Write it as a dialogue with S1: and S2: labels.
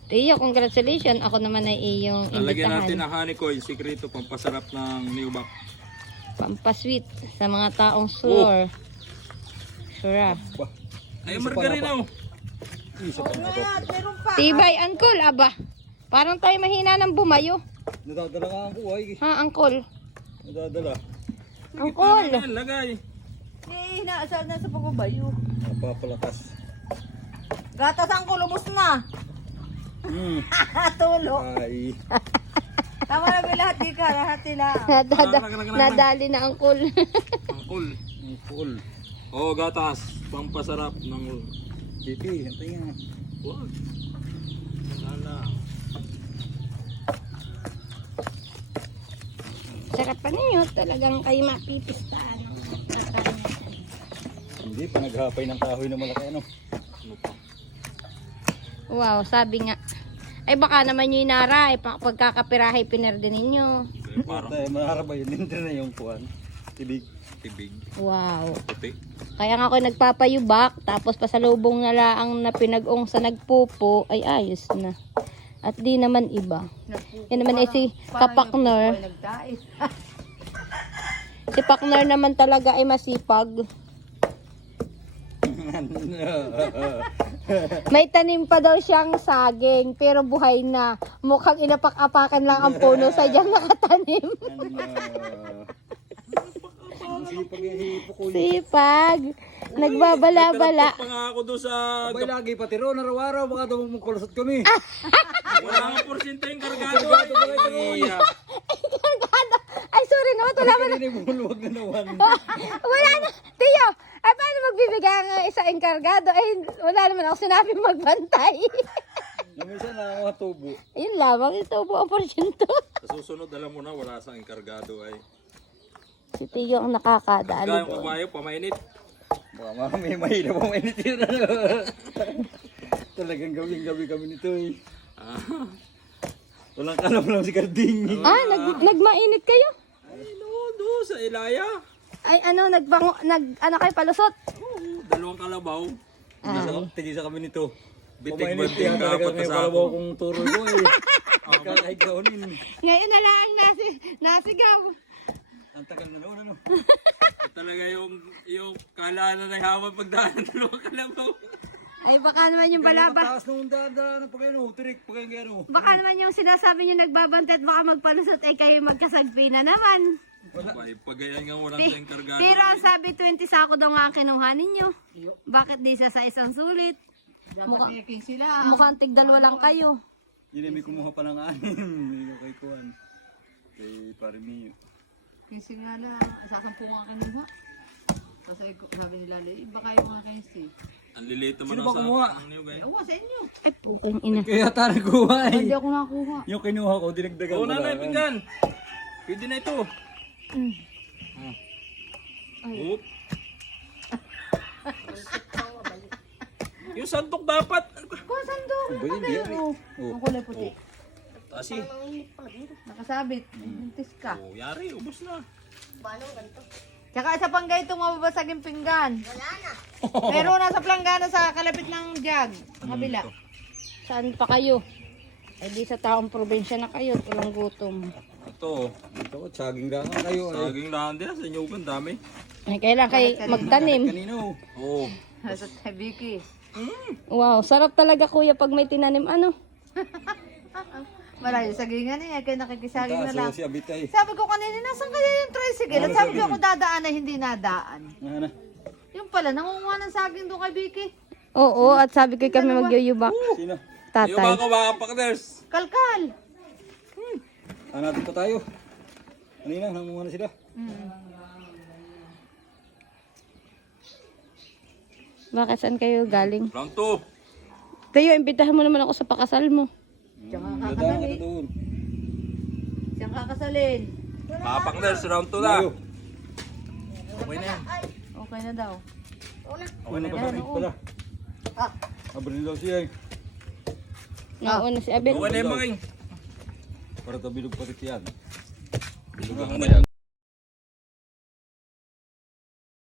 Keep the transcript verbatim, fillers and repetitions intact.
S1: Tiyo, congratulations. Ako naman ay iyong
S2: Lalagyan natin
S1: imbitahan.
S2: ang honey coil, sikreto pampasarap ng niyubak.
S1: Pampasweet sa mga taong sure. Sure.
S3: Bah,
S2: Ay, margarina oh.
S3: isa pa nga pa.
S1: Tibay, Uncle, aba. Parang tayo mahina ng bumayo.
S3: Nadadala nga ang buhay.
S1: Ha, Uncle?
S3: Nadadala.
S1: Uncle.
S2: Ayan, lagay.
S4: Eh, inaasal na sa pagbabayo.
S3: Napapalakas.
S4: Gatas ang kulubos na.
S3: Hmm.
S4: Tulo.
S3: Ay.
S4: Tama na ba lahat di ka? Lahat nila.
S1: Nadada,
S2: Nang, nang, nang, nang.
S1: nadali na, Uncle.
S2: Ang cool.
S3: Ang cool.
S2: Oh, gatas. Pampasarap ng...
S3: Pipi, hantay nga.
S2: Wag. Lala.
S1: Sarap pa ninyo. Talagang kayo mapipistahan.
S3: Hindi, panaghapay ng kahoy na malaki ano.
S2: Ano pa?
S1: Wow, sabi nga. Ay baka naman yung inara, ay pagkakapirahay pinerde ninyo.
S2: Okay, parang
S3: Tayo, maharap yun. Hindi na yung kuhan. Tibig.
S2: tibig.
S1: Wow.
S2: Puti.
S1: Kaya nga ako nagpapayubak, tapos pasalubong na laang na pinag-ong sa nagpupo, ay ayos na. At di naman iba. Yan naman ay si Kapaknor.
S4: Nagdais.
S1: Si Paknor naman talaga ay masipag. May tanim pa daw siyang saging, pero buhay na. Mukhang inapak-apakan lang ang puno sa diyang nakatanim.
S3: Ang sipag yung hipo ko.
S1: Sipag. Nagbabala-bala.
S2: Pa nga ako doon sa...
S3: Abay lagi pati ro, araw-araw baka daw magkulusot kami.
S2: Wala nga porsyento yung kargado. Ay, yeah.
S1: Ay, sorry naman. Wala man.
S3: Hindi mo luwag na nawan.
S1: Wala na. Tiyo, ay paano magbibigay ang isa enkargado? Ay, wala naman ako sinabi magbantay.
S3: Yung isa na mga tubo.
S1: Yun lamang, ito po ang porsyento.
S2: Sa susunod, alam mo na, wala sang kargado ay.
S1: Si Tiyo ang nakakadalo
S2: Gayong
S1: doon.
S2: kabayo, pamainit.
S3: Baka mami, mahirap ang mainit yun. Talagang gawing-gabi kami nito eh.
S2: Ah.
S3: Walang kalam lang si Karding.
S1: Ah, nag, nagmainit kayo?
S2: Ay, no, do, sa Ilaya.
S1: Ay, ano, nagbango, nag, ano kayo, palusot?
S2: Oo, dalawang kalabaw.
S3: Nasa tigisa kami nito.
S2: Bitig
S3: Pumainit
S2: banting
S3: yan talaga
S2: dapat
S3: may
S2: na sa
S3: palabaw
S2: ako.
S3: kong turo ko eh. Kahit kaunin.
S1: Ngayon na lang nasi, nasigaw.
S3: Ang tagal na noon ano.
S2: Ito talaga yung, yung kalaanan ay hawan pagdaan ng dalawang kalabaw.
S1: Ay, baka naman yung balaba.
S3: Mataas nung daan-daan ng pagkano, tirik, pagkano.
S1: Baka naman yung sinasabi nyo nagbabantay at baka magpalusot ay kayo magkasagpi na naman.
S2: Abay, pagayan nga walang
S1: Pi-
S2: tayong kargado.
S1: Pero ang sabi twenty sako daw nga ang kinuha ninyo. Bakit di sa sa isang sulit?
S4: Dapat iking sila.
S1: Mukhang tigdalwa lang kayo.
S3: Yun ay may kumuha pa ng anin. May kay Kuhan. Kay Parimi.
S4: Kinsi nga na, sasampungan ka nila. Kasi sabi nila, baka yung mga kinsi.
S2: Ang lilito man
S3: Sino
S2: ang
S3: ba
S2: sa
S3: kumuha?
S2: ang niyo, guys.
S4: Ewan sa inyo.
S1: Ay, pukong ina.
S3: Kaya ta nagkuha eh.
S4: Hindi ako nakuha.
S3: Yung kinuha ko, dinagdagan
S2: Oo,
S3: ko
S2: nanay,
S3: lang.
S2: pinggan. Pwede na ito.
S1: Mm.
S2: Oop. Yung santok dapat. Ano ka?
S4: Kung sandok.
S3: Ba yun, yan eh. Oh.
S4: Ang kulay puti.
S2: Tasi.
S4: Nakasabit. Mintis ka.
S2: Oh, yari, ubos na.
S4: Tsaka isa pang ganitong mababasaging pinggan. Wala na. Pero nasa planggana sa kalapit ng jug. Sa kabila.
S1: Saan pa kayo? Ay di sa taong probinsya na kayo, walang gutom.
S2: Ito,
S3: Ito, saging lang kayo. eh.
S2: saging lahan din sa inyo, ang dami.
S1: Ay, kailan kayo magtanim?
S3: Kanino?
S2: Oo.
S4: Sa Vicky.
S1: Wow, sarap talaga kuya pag may tinanim ano.
S4: Malayo sagingan eh. Kaya nakikisaging na lang.
S3: Taso si Abitay.
S4: Sabi ko kanina, nasan kaya yung tricycle? At sabi ko ako dadaan na hindi nadaan.
S3: Ano?
S4: Yung pala, nangunguha ng saging doon kay Vicky.
S1: Oo, at sabi ko kami magyuyubak.
S3: Sino?
S2: Yung
S1: Tatay.
S2: mga kabakapakners.
S4: Kalkal.
S3: Ah, natin pa tayo. Kanina, nangunga na sila.
S1: Bakit saan kayo galing?
S2: Round two.
S1: Tayo, imbitahan mo naman ako sa pakasal mo.
S4: Diyan ka
S3: Dadaan ka
S4: kakasalin.
S3: na doon.
S4: Diyan ka kakasalin.
S2: Mga pakners, round two na.
S3: Tayo.
S2: Okay na yan.
S4: Okay na daw.
S3: Okay na pala. Pala.
S4: Ah.
S3: Abril daw siya eh.
S1: Nauna si Abel.
S2: Okay na yung mga.
S3: Para tabilog pa rin yan.
S2: Bilog